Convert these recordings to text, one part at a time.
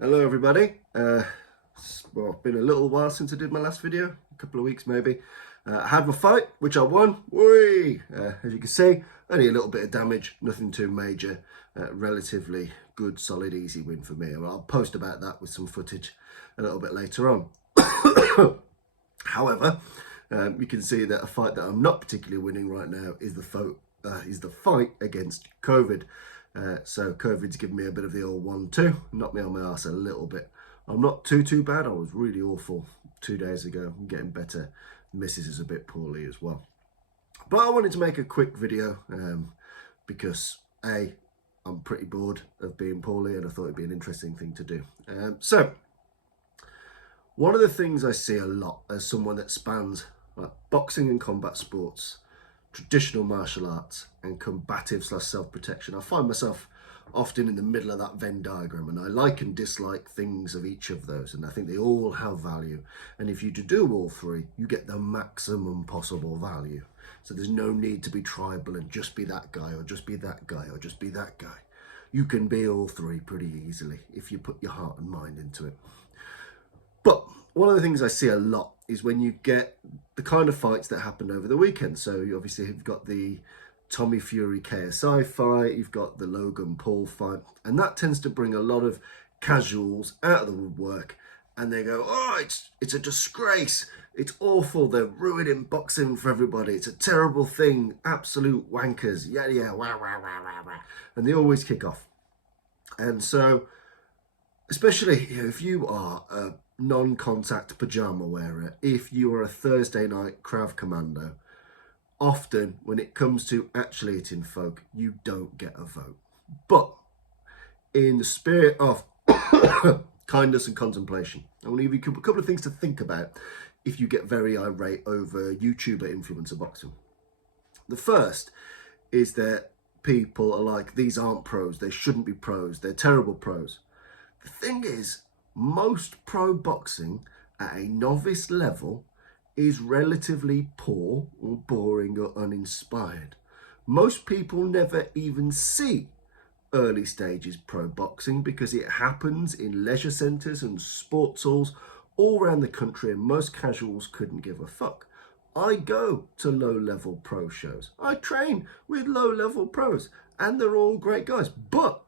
Hello everybody. It's been a little while since I did my last video, a couple of weeks maybe. I had my fight, which I won. Whee! As you can see, only a little bit of damage, nothing too major. Relatively good, solid, easy win for me. I'll post about that with some footage a little bit later on. However, you can see that a fight that I'm not particularly winning right now is the fight against COVID. So COVID's given me a bit of the old 1-2, knocked me on my arse a little bit. I'm not too bad. I was really awful 2 days ago. I'm getting better. Missus is a bit poorly as well. But I wanted to make a quick video because I'm pretty bored of being poorly and I thought it'd be an interesting thing to do. So one of the things I see a lot as someone that spans boxing and combat sports, traditional martial arts and combative / self-protection, I find myself often in the middle of that Venn diagram, and I like and dislike things of each of those, and I think they all have value, and if you do all three, you get the maximum possible value. So there's no need to be tribal and just be that guy or just be that guy or just be that guy. You can be all three pretty easily if you put your heart and mind into it. But one of the things I see a lot is when you get the kind of fights that happened over the weekend. So you obviously have got the Tommy Fury KSI fight, you've got the Logan Paul fight, and that tends to bring a lot of casuals out of the woodwork, and they go, oh, it's a disgrace, it's awful, they're ruining boxing for everybody, it's a terrible thing, absolute wankers, yeah, wah, wah, wah, wah, wah. And they always kick off. And so, especially if you are a non-contact pajama wearer, if you are a Thursday night Krav Commando, often when it comes to actually hitting folk, you don't get a vote. But in the spirit of kindness and contemplation, I want to give you a couple of things to think about if you get very irate over YouTuber influencer boxing. The first is that people are like, these aren't pros, they shouldn't be pros, they're terrible pros. The thing is, most pro boxing at a novice level is relatively poor or boring or uninspired. Most people never even see early stages pro boxing because it happens in leisure centres and sports halls all around the country, and most casuals couldn't give a fuck. I go to low-level pro shows. I train with low-level pros, and they're all great guys. But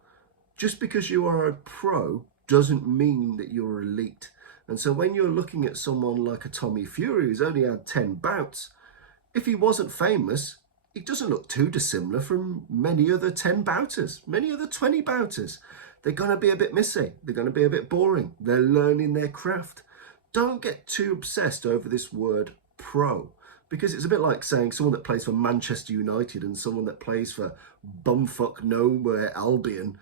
just because you are a pro doesn't mean that you're elite. And so when you're looking at someone like a Tommy Fury who's only had 10 bouts, if he wasn't famous, he doesn't look too dissimilar from many other 10 bouters, many other 20 bouters. They're going to be a bit messy. They're going to be a bit boring. They're learning their craft. Don't get too obsessed over this word pro, because it's a bit like saying someone that plays for Manchester United and someone that plays for bumfuck nowhere Albion,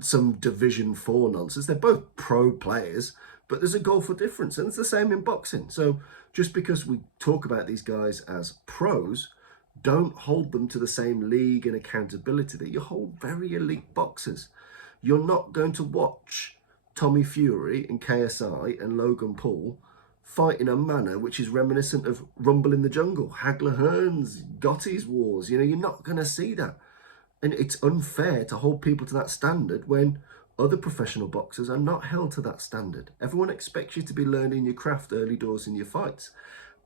some Division 4 nonsense. They're both pro players, but there's a goal for difference, and it's the same in boxing. So just because we talk about these guys as pros, don't hold them to the same league and accountability that you hold very elite boxers. You're not going to watch Tommy Fury and KSI and Logan Paul fight in a manner which is reminiscent of Rumble in the Jungle, Hagler Hearns, Gotti's Wars. You're not going to see that. And it's unfair to hold people to that standard when other professional boxers are not held to that standard. Everyone expects you to be learning your craft early doors in your fights.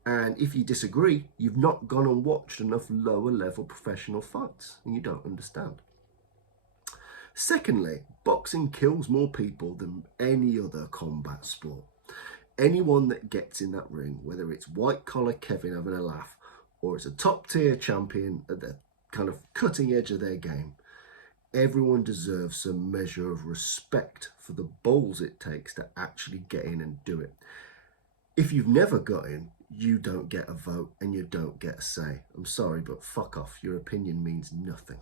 And if you disagree, you've not gone and watched enough lower level professional fights and you don't understand. Secondly, boxing kills more people than any other combat sport. Anyone that gets in that ring, whether it's white collar Kevin having a laugh or it's a top tier champion at the kind of cutting edge of their game, everyone deserves some measure of respect for the balls it takes to actually get in and do it. If you've never got in, you don't get a vote and you don't get a say. I'm sorry, but fuck off. Your opinion means nothing.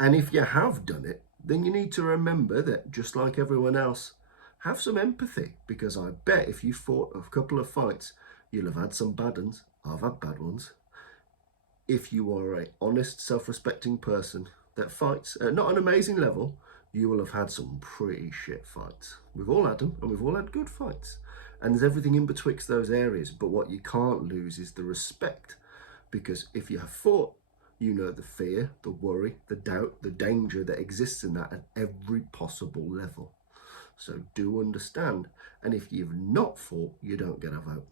And if you have done it, then you need to remember that just like everyone else, have some empathy, because I bet if you fought a couple of fights, you'll have had some bad ones. I've had bad ones. If you are an honest, self-respecting person that fights at not an amazing level, you will have had some pretty shit fights. We've all had them, and we've all had good fights. And there's everything in betwixt those areas. But what you can't lose is the respect. Because if you have fought, you know the fear, the worry, the doubt, the danger that exists in that at every possible level. So do understand. And if you've not fought, you don't get a vote.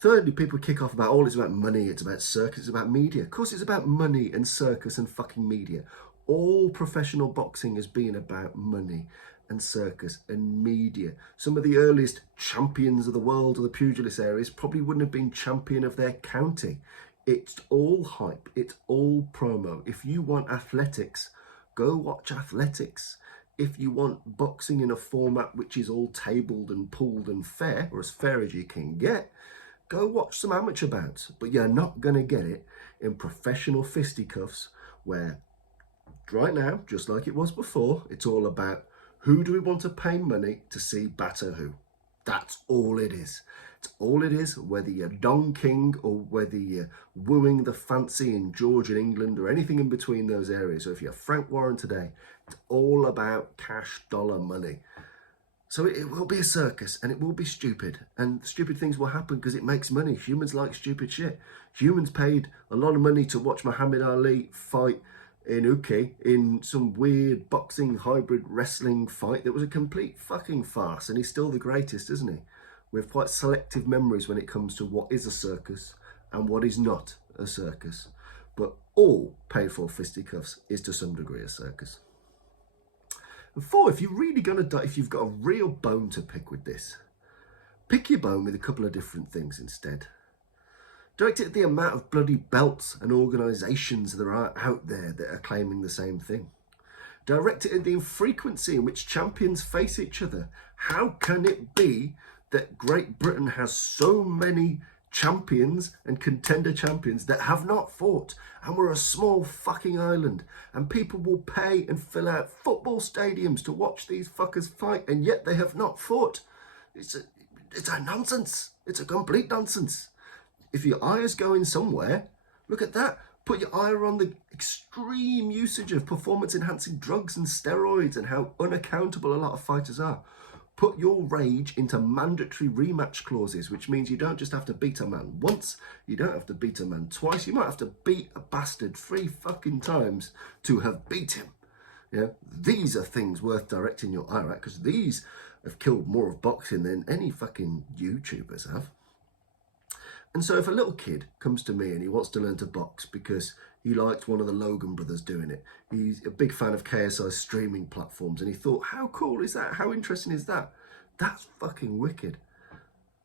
Thirdly, people kick off about, it's about money, it's about circus, it's about media. Of course, it's about money and circus and fucking media. All professional boxing has been about money and circus and media. Some of the earliest champions of the world of the pugilist areas probably wouldn't have been champion of their county. It's all hype, it's all promo. If you want athletics, go watch athletics. If you want boxing in a format which is all tabled and pooled and fair, or as fair as you can get, go watch some amateur bouts. But you're not going to get it in professional fisticuffs where right now, just like it was before, it's all about who do we want to pay money to see batter who. That's all it is. It's all it is, whether you're Don King or whether you're wooing the fancy in Georgia, England, or anything in between those areas. So if you're Frank Warren today, it's all about cash dollar money. So it will be a circus, and it will be stupid, and stupid things will happen because it makes money. Humans like stupid shit. Humans paid a lot of money to watch Muhammad Ali fight in Uke in some weird boxing hybrid wrestling fight that was a complete fucking farce, and he's still the greatest, isn't he? We have quite selective memories when it comes to what is a circus and what is not a circus. But all paid for fisticuffs is to some degree a circus. And four, if you're really going to die, if you've got a real bone to pick with this, pick your bone with a couple of different things instead. Direct it at the amount of bloody belts and organisations that are out there that are claiming the same thing. Direct it at the infrequency in which champions face each other. How can it be that Great Britain has so many champions and contender champions that have not fought, and we're a small fucking island, and people will pay and fill out football stadiums to watch these fuckers fight, and yet they have not fought? It's a nonsense. It's a complete nonsense. If your eye is going somewhere, look at that. Put your eye on the extreme usage of performance-enhancing drugs and steroids and how unaccountable a lot of fighters are. Put your rage into mandatory rematch clauses, which means you don't just have to beat a man once, you don't have to beat a man twice, you might have to beat a bastard 3 fucking times to have beat him. Yeah, these are things worth directing your eye at, because these have killed more of boxing than any fucking YouTubers have. And so if a little kid comes to me and he wants to learn to box because he liked one of the Logan brothers doing it, he's a big fan of KSI's streaming platforms, and he thought, how cool is that? How interesting is that? That's fucking wicked.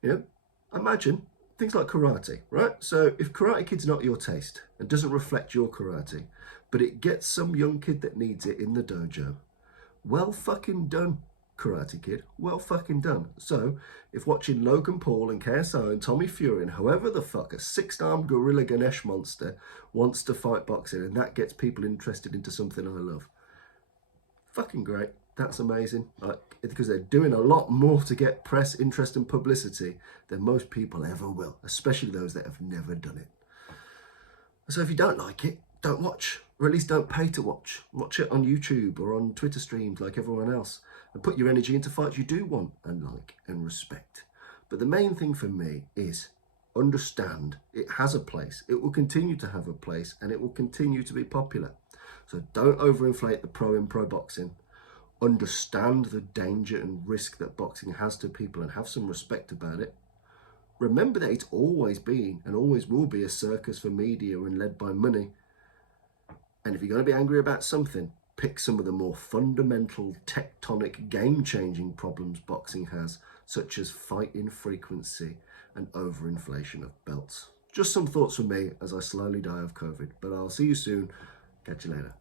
You know, imagine things like karate, right? So if Karate Kid's not your taste and doesn't reflect your karate, but it gets some young kid that needs it in the dojo, well fucking done, Karate Kid. Well fucking done. So if watching Logan Paul and KSI and Tommy Fury and however the fuck a 6-armed gorilla Ganesh monster wants to fight boxing, and that gets people interested into something I love, fucking great. That's amazing. Because they're doing a lot more to get press, interest and publicity than most people ever will, especially those that have never done it. So if you don't like it, don't watch, or at least don't pay to watch. Watch it on YouTube or on Twitter streams like everyone else, and put your energy into fights you do want and like and respect. But the main thing for me is understand it has a place, it will continue to have a place, and it will continue to be popular. So don't overinflate the pro in pro boxing. Understand the danger and risk that boxing has to people and have some respect about it. Remember that it's always been and always will be a circus for media and led by money. And if you're going to be angry about something, pick some of the more fundamental, tectonic, game-changing problems boxing has, such as fight infrequency and overinflation of belts. Just some thoughts from me as I slowly die of COVID, but I'll see you soon. Catch you later.